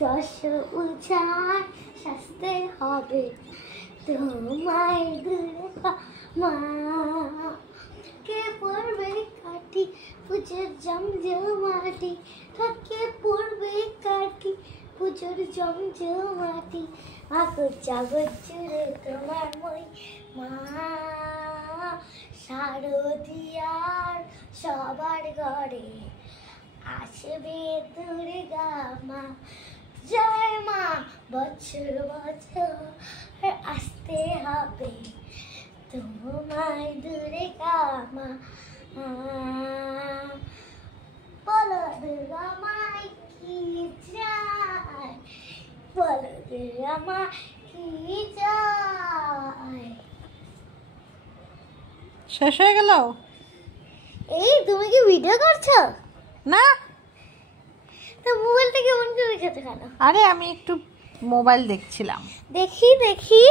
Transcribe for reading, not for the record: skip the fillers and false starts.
যশ উজাড় শাস্তে হবে তোমায় দুর্গা মা। কে পড়বে কাঠি পুজোর জমজমাটি, কে পড়বে কাঠি পুজোর জমজমাটি। আগর জাগর জুড়ে তোমার মই মা, শারদিয়ার সবার ঘরে আসবে দুর্গা মা। জয় মা, বছর বছর আসতে হবে তোমায় দুর্গা মা। বলো দুর্গা মাই কি চাই, বলো দুর্গা মা কি চাই। শেষ হয়ে গেল? এই তুমি কি ভিডিও করছো? না, তো মোবাইলটা কেমন করে রেখেছো কেন? আরে আমি একটু মোবাইল দেখছিলাম। দেখি দেখি।